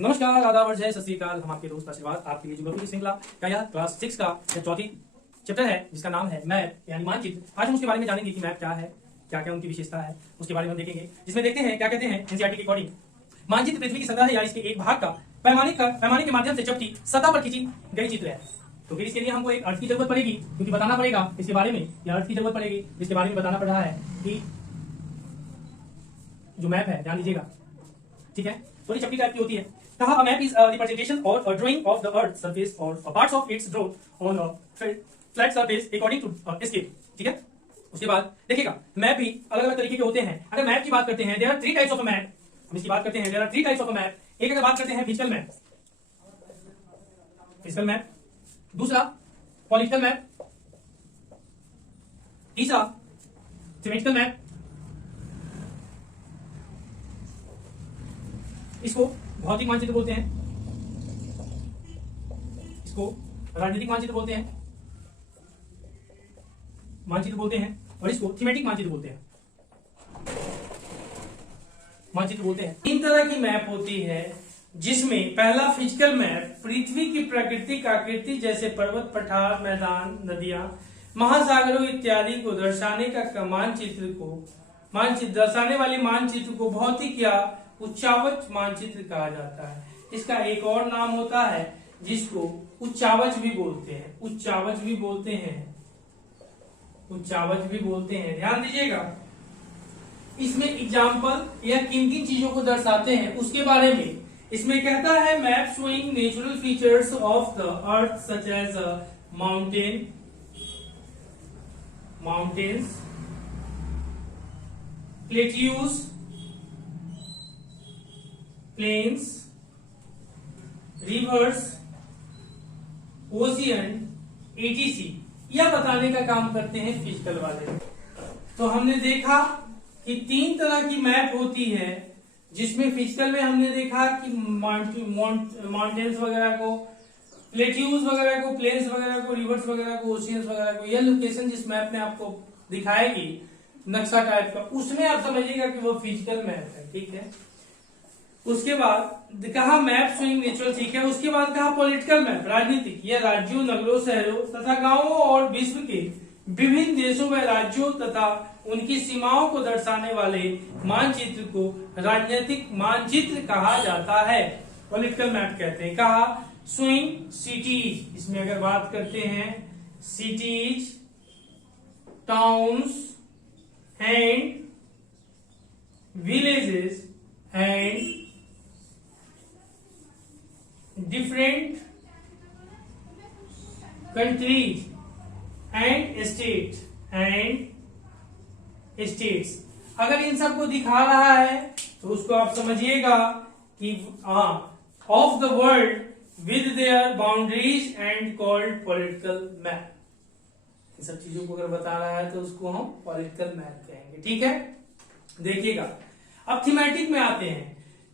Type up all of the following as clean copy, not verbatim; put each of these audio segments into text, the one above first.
नमस्कार, आदाब, जय सत श्री अकाल। हम आपके दोस्त आशीर्वाद आपके लिए ज्योग्राफी की श्रृंखला का यह क्लास 6 का चौथी चैप्टर है जिसका नाम है मैप यानी मानचित्र। आज हम उसके बारे में जानेंगे कि मैप क्या है, क्या क्या उनकी विशेषता है, उसके बारे में हम देखेंगे। जिसमें देखते हैं क्या कहते हैं एनसीईआरटी के अकॉर्डिंग, मानचित्र पृथ्वी की सतह या इसके एक भाग का पैमाने के माध्यम से चपटी सतह पर खींची गई चित्र है। तो फिर इसके लिए हमको एक अर्थ की जरूरत पड़ेगी, क्योंकि बताना पड़ेगा इसके बारे में, या अर्थ की जरूरत पड़ेगी जिसके बारे में बताना पड़ रहा है कि जो मैप है, ध्यान दीजिएगा, ठीक है। थोड़ी चपटी टाइप की होती है। कहा a map is a representation or a drawing of the earth surface or a parts of its drawn on a flat surface according to scale, ठीक है। उसके बाद देखिएगा मैप भी अलग अलग तरीके के होते हैं। अगर मैप की बात करते हैं, there are three types of a map, हम इसकी बात करते हैं, there are three types of a map। एक अगर बात करते हैं फिजिकल मैप, दूसरा पॉलिटिकल मैप, तीसरा सिमेट्रिकल मैप। इसको भौतिक मानचित्र बोलते हैं, इसको राजनीतिक मानचित्र बोलते हैं, और इसको थीमेटिक मानचित्र बोलते हैं। तीन तरह की मैप होती है, जिसमें पहला फिजिकल मैप पृथ्वी की प्राकृतिक आकृति जैसे पर्वत, पठार, मैदान, नदियां, महासागरों इत्यादि को दर्शाने दर्शाने वाले मानचित्र को भौतिक या उच्चावच मानचित्र कहा जाता है। इसका एक और नाम होता है जिसको उच्चावच भी बोलते हैं। ध्यान दीजिएगा, इसमें एग्जाम्पल या किन किन चीजों को दर्शाते हैं उसके बारे में इसमें कहता है map showing natural features of the earth such as mountains, plateaus, plains, rivers, ocean, ETC, यह बताने का काम करते हैं फिजिकल वाले। तो हमने देखा कि तीन तरह की मैप होती है, जिसमें फिजिकल में हमने देखा कि माउंटेन्स वगैरह को, प्लेट्यूज वगैरह को, प्लेन्स वगैरह को, रिवर्स वगैरह को, ओशियंस वगैरह को, यह लोकेशन जिस मैप में आपको दिखाएगी नक्शा टाइप का, उसमें आप समझिएगा कि वो फिजिकल मैप है, ठीक है। उसके बाद कहा मैप शोइंग नेचुरल, ठीक है। उसके बाद कहा पॉलिटिकल मैप, राजनीतिक, यह राज्यों, नगरों, शहरों तथा गांवों और विश्व के विभिन्न देशों व राज्यों तथा उनकी सीमाओं को दर्शाने वाले मानचित्र को राजनीतिक मानचित्र कहा जाता है, पॉलिटिकल मैप कहते हैं। कहा शोइंग सिटीज, इसमें अगर बात करते हैं cities, towns and villages and different countries and states, अगर इन सबको दिखा रहा है तो उसको आप समझिएगा कि of the world with their boundaries and called political map. इन सब चीजों को अगर बता रहा है तो उसको हम पॉलिटिकल मैप कहेंगे, ठीक है। देखिएगा, अब थीमेटिक में आते हैं।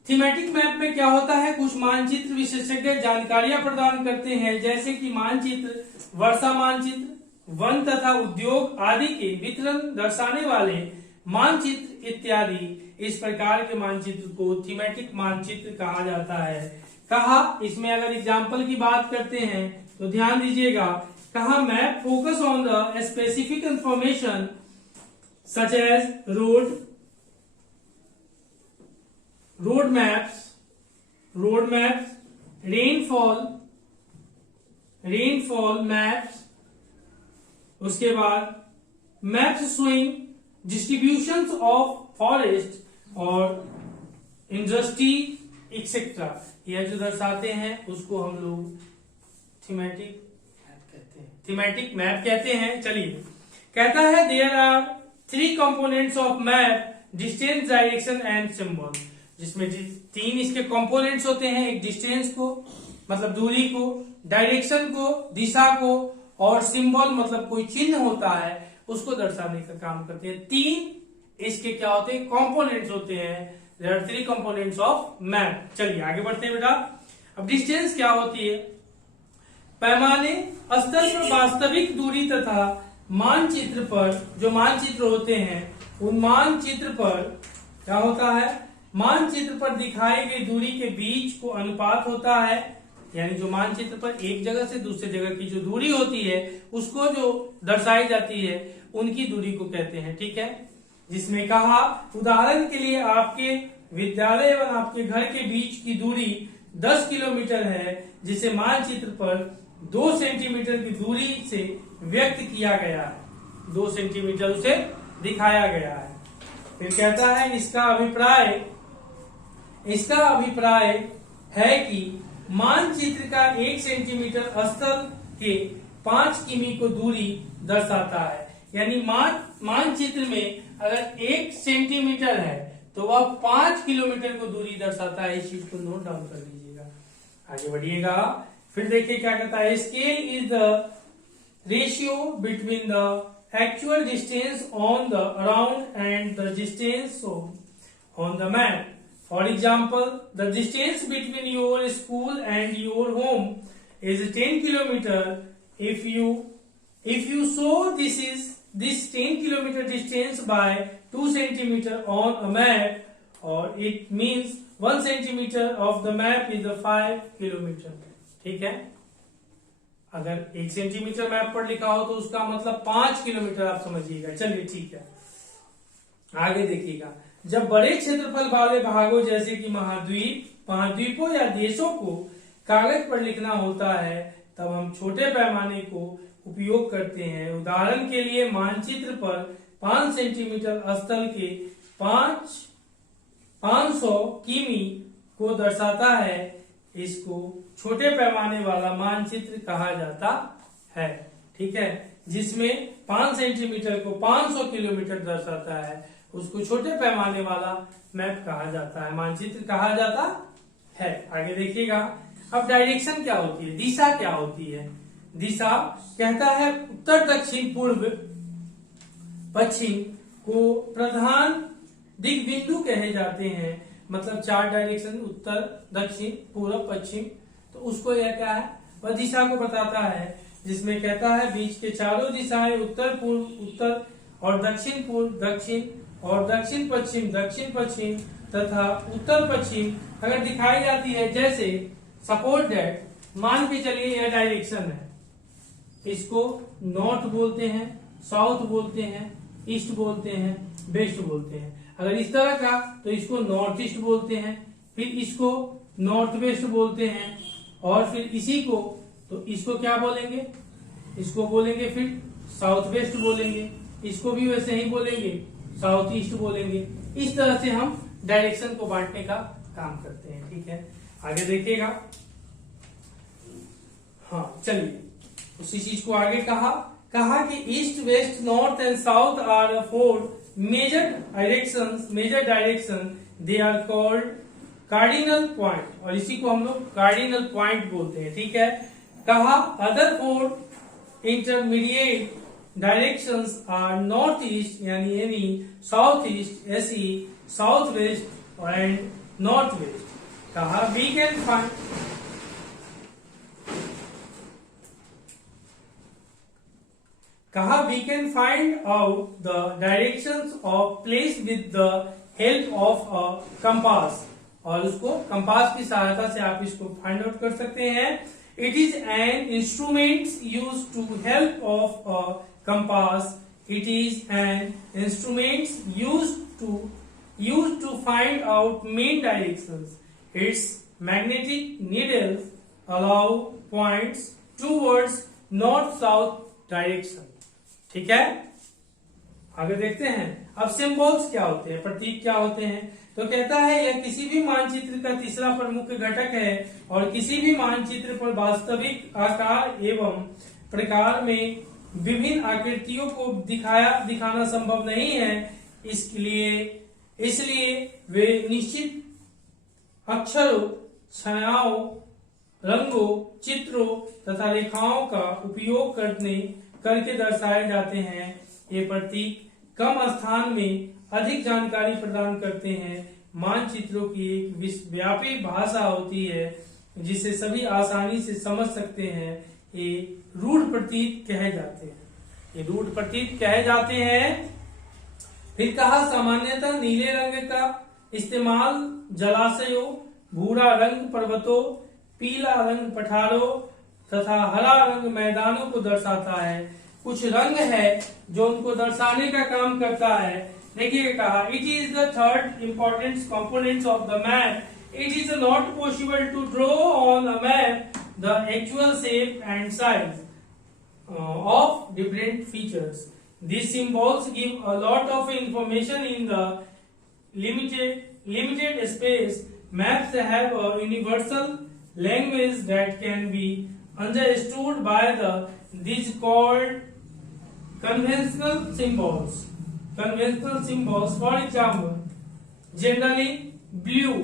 थीमेटिक मैप में क्या होता है, कुछ मानचित्र विशेषज्ञ जानकारियां प्रदान करते हैं, जैसे कि मानचित्र, वर्षा मानचित्र, वन तथा उद्योग आदि के वितरण दर्शाने वाले मानचित्र इत्यादि। इस प्रकार के मानचित्र को थीमेटिक मानचित्र कहा जाता है। कहा इसमें अगर एग्जाम्पल की बात करते हैं तो ध्यान दीजिएगा, कहा map focus on the specific information such as road maps, rainfall maps। उसके बाद maps showing distributions of forest और इंडस्ट्री एक्सेट्रा, यह जो दर्शाते हैं उसको हम लोग थीमेटिक मैप कहते हैं। चलिए, कहता है there are three components of map, distance, direction and symbol, जिसमें तीन इसके कंपोनेंट्स होते हैं, एक डिस्टेंस को मतलब दूरी को, डायरेक्शन को दिशा को, और सिंबल मतलब कोई चिन्ह होता है उसको दर्शाने का काम करते हैं। तीन इसके क्या होते हैं, कंपोनेंट्स होते हैं। There are three components of map. चलिए आगे बढ़ते हैं बेटा। अब डिस्टेंस क्या होती है, पैमाने स्तर पर वास्तविक दूरी तथा मानचित्र पर जो मानचित्र होते हैं उन मानचित्र पर क्या होता है, मानचित्र पर दिखाई गई दूरी के बीच को अनुपात होता है, यानी जो मानचित्र पर एक जगह से दूसरे जगह की जो दूरी होती है उसको जो दर्शाई जाती है उनकी दूरी को कहते हैं। ठीक है, जिसमें कहा उदाहरण के लिए आपके विद्यालय एवं आपके घर के बीच की दूरी 10 किलोमीटर है, जिसे मानचित्र पर 2 सेंटीमीटर की दूरी से व्यक्त किया गया है, 2 सेंटीमीटर उसे दिखाया गया है। फिर कहता है इसका अभिप्राय है कि मानचित्र का 1 सेंटीमीटर स्थल के 5 किमी को दूरी दर्शाता है, यानी मानचित्र में अगर 1 सेंटीमीटर है तो वह 5 किलोमीटर को दूरी दर्शाता है। इस चीज को नोट डाउन कर लीजिएगा। आगे बढ़िएगा, फिर देखिए क्या कहता है, scale is the ratio between the actual distance on the around and the distance on the map. For example, the distance between your school and your home is 10 kilometer. If you show this 10 kilometer distance by 2 centimeter on a map, or it means 1 centimeter of the map is 5 kilometer. ठीक है, अगर 1 centimetre map पर लिखा हो तो उसका मतलब 5 kilometre आप समझिएगा। चलिए ठीक है, आगे देखिएगा, जब बड़े क्षेत्रफल वाले भागों जैसे कि महाद्वीपों या देशों को कागज पर लिखना होता है तब हम छोटे पैमाने को उपयोग करते हैं। उदाहरण के लिए मानचित्र पर 5 सेंटीमीटर स्थल के 500 किमी को दर्शाता है, इसको छोटे पैमाने वाला मानचित्र कहा जाता है। ठीक है, जिसमें 5 सेंटीमीटर को 500 किलोमीटर दर्शाता है उसको छोटे पैमाने वाला मैप कहा जाता है, मानचित्र कहा जाता है। आगे देखिएगा, अब डायरेक्शन क्या होती है, दिशा क्या होती है। दिशा कहता है उत्तर दक्षिण पूर्व पश्चिम को प्रधान दिग्बिंदु कहे जाते हैं, मतलब 4 डायरेक्शन उत्तर दक्षिण पूर्व पश्चिम, तो उसको यह क्या है, वह दिशा को बताता है। जिसमें कहता है बीच के चारों दिशाएं उत्तर पूर्व उत्तर और दक्षिण पूर्व दक्षिण और दक्षिण पश्चिम तथा उत्तर पश्चिम अगर दिखाई जाती है, जैसे सपोज दैट मान के चलिए यह डायरेक्शन है, इसको नॉर्थ बोलते हैं, साउथ बोलते हैं, ईस्ट बोलते हैं, वेस्ट बोलते हैं। अगर इस तरह का तो इसको नॉर्थ ईस्ट बोलते हैं, फिर इसको नॉर्थ वेस्ट बोलते हैं, और फिर इसी को तो इसको क्या बोलेंगे, इसको बोलेंगे फिर साउथ वेस्ट बोलेंगे, इसको भी वैसे ही बोलेंगे, साउथ ईस्ट बोलेंगे। इस तरह से हम डायरेक्शन को बांटने का काम करते हैं। ठीक है, आगे देखिएगा। हाँ चलिए, उसी चीज को आगे कहा कि east west north and south are 4 major direction, they are called cardinal point, और इसी को हम लोग कार्डिनल पॉइंट बोलते हैं। ठीक है, कहा other 4 intermediate directions are north east यानी NE, south east SE, south west and north west. कहा we can find out the directions of place with the help of a compass, और उसको compass की सहायता से आप इसको फाइंड आउट कर सकते हैं। It is an instrument use to help of a compass, it is an instrument use to find out main directions, its magnetic needles allow points towards north south direction. ठीक है, आगे देखते हैं। अब symbols क्या होते हैं, प्रतीक क्या होते हैं, तो कहता है यह किसी भी मानचित्र का तीसरा प्रमुख घटक है और किसी भी मानचित्र पर वास्तविक आकार एवं प्रकार में विभिन्न आकृतियों को दिखाना संभव नहीं है। इसलिए वे निश्चित अक्षरों, छायाओं, रंगों, चित्रों तथा रेखाओं का उपयोग करके दर्शाए जाते हैं। ये प्रतीक कम स्थान में अधिक जानकारी प्रदान करते हैं। मानचित्रों की एक विश्वव्यापी भाषा होती है जिसे सभी आसानी से समझ सकते हैं। ये रूढ़ प्रतीक कहे जाते हैं। फिर कहा सामान्यतः नीले रंग का इस्तेमाल जलाशयों, भूरा रंग पर्वतों, पीला रंग पठारों तथा हरा रंग मैदानों को दर्शाता है। कुछ रंग है जो उनको दर्शाने का काम करता है। देखिए कहा, it is the third important components of the map. It is not possible to draw on a map the actual shape and size of different features. These symbols give a lot of information in the limited space. Maps have a universal language that can be understood by these called conventional symbols. Conventional symbols, for example, generally blue.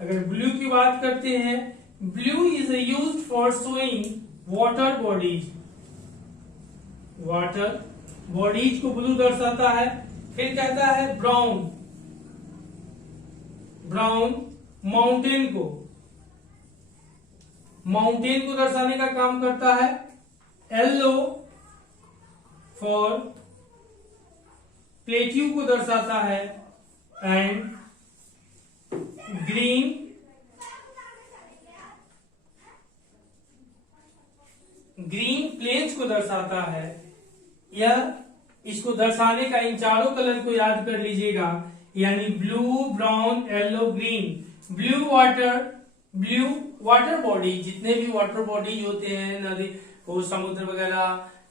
अगर blue की बात करते हैं, blue is used for showing water bodies. Water bodies को blue दर्शाता है। फिर कहता है ब्राउन, ब्राउन माउंटेन को दर्शाने का काम करता है। येलो फॉर प्लेट्यू को दर्शाता है एंड ग्रीन प्लेन्स को दर्शाता है। यह इसको दर्शाने का इन चारों कलर को याद कर लीजिएगा, यानी blue, brown, yellow, green. Blue water body, जितने भी वाटर बॉडीज होते हैं, नदी, समुद्र वगैरह,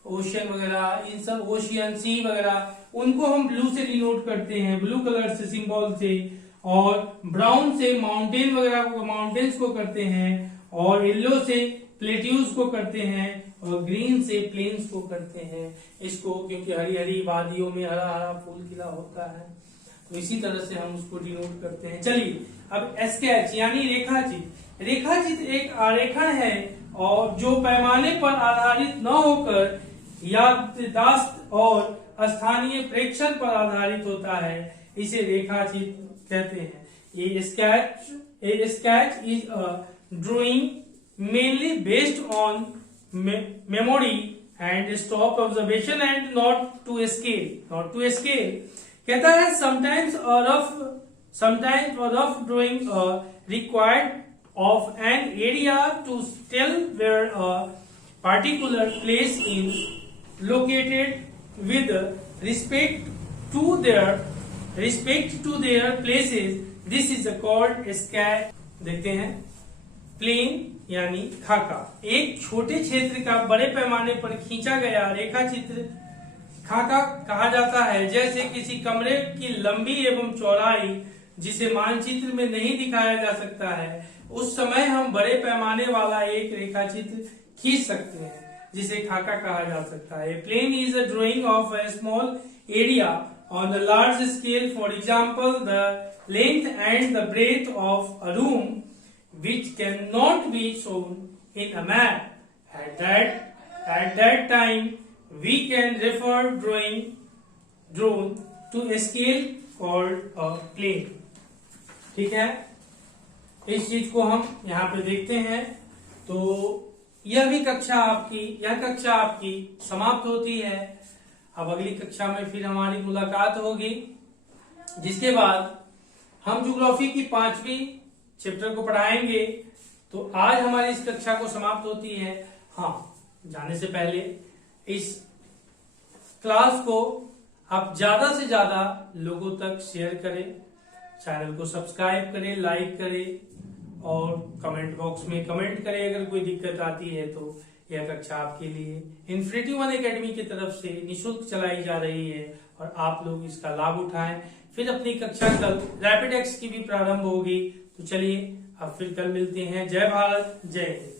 ओशियन वगैरह, इन सब ओशियन, सी वगैरह, उनको हम ब्लू से डिनोट करते हैं, ब्लू कलर से, सिंबल से। और ब्राउन से माउंटेन वगैरह को, माउंटेन्स को करते हैं। और येलो से प्लेट्यूज को करते हैं और ग्रीन से प्लेन्स को करते हैं। इसको क्योंकि हरी हरी वादियों में हरा हरा फूल खिला होता है, तो इसी तरह से हम उसको डिनोट करते हैं। चलिए अब स्केच यानी रेखाचित्र। रेखाचित्र एक आरेखन है और जो पैमाने पर आधारित न होकर याददाश्त और स्थानीय प्रेक्षण पर आधारित होता है, इसे रेखाचित्र कहते हैं। ये sketch is a drawing mainly based on memory and stop observation and not to scale. कहता है sometimes a rough drawing required of an area to tell where a particular place is located with respect to their places. This is called sketch. देखते हैं, plane यानी खाका, एक छोटे क्षेत्र का बड़े पैमाने पर खींचा गया रेखा चित्र खाका कहा जाता है। जैसे किसी कमरे की लंबी एवं चौड़ाई जिसे मानचित्र में नहीं दिखाया जा सकता है, उस समय हम बड़े पैमाने वाला एक रेखा चित्र खींच सकते हैं, जिसे खाका कहा जा सकता है। Plan is a drawing of a small area on a large scale, for example the length and the breadth of a room which cannot be shown in a map. At that time, we can refer drone to a scale called a plane. ठीक है, इस चीज को हम यहाँ पे देखते हैं। तो यह कक्षा आपकी समाप्त होती है। अब अगली कक्षा में फिर हमारी मुलाकात होगी, जिसके बाद हम ज्योग्राफी की 5वीं चैप्टर को पढ़ाएंगे। तो आज हमारी इस कक्षा को समाप्त होती है। हाँ, जाने से पहले इस क्लास को आप ज्यादा से ज्यादा लोगों तक शेयर करें, चैनल को सब्सक्राइब करें, लाइक करें और कमेंट बॉक्स में कमेंट करें। अगर कोई दिक्कत आती है तो यह कक्षा आपके लिए इन्फिनिटी वन एकेडमी की तरफ से निःशुल्क चलाई जा रही है और आप लोग इसका लाभ उठाएं। फिर अपनी कक्षा कल रैपिड एक्स की भी प्रारंभ होगी। तो चलिए अब फिर कल मिलते हैं। जय भारत, जय हिंद।